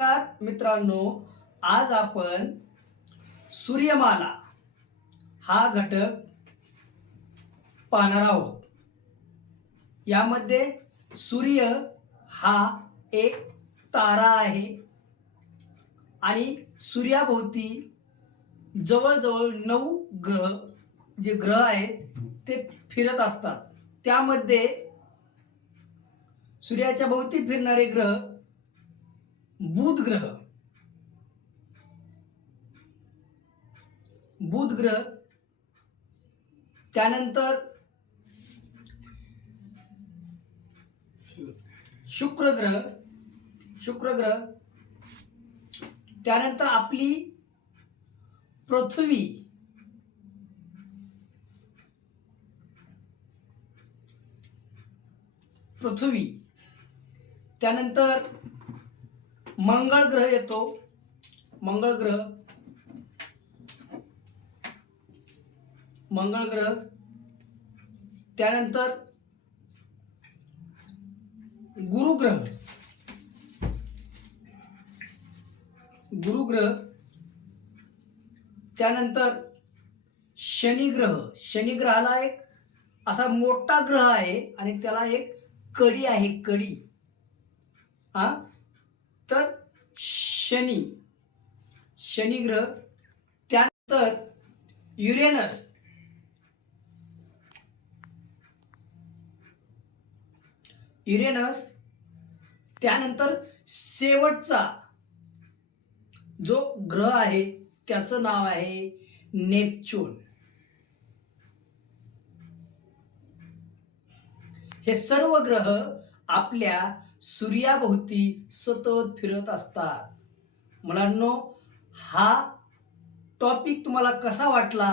नमस्कार मित्रांनो, आज आपण सूर्यमाला हा घटक पाहणार आहोत. यामध्ये सूर्य हा एक तारा आहे आणि सूर्याभोवती जवळजवळ 9 ग्रह जे ग्रह आहेत ते फिरत असतात. त्यामध्ये सूर्याच्या भोवती फिरणारे ग्रह बुध ग्रह, त्यानंतर शुक्र ग्रह, त्यानंतर आपली पृथ्वी, त्यानंतर मंगळ ग्रह येतो. मंगळ ग्रह, त्यानंतर गुरु ग्रह, त्यानंतर शनी ग्रहाला एक असा मोठा ग्रह आहे आणि त्याला एक कडी आहे, तर शनी ग्रह, त्यानंतर युरेनस, त्यानंतर शेवटचा जो ग्रह आहे त्याचं नाव आहे नेपच्यून. हे सर्व ग्रह आपल्या सूर्याभोवती सतत फिरत असतात. मुलांनो, हा टॉपिक तुम्हाला कसा वाटला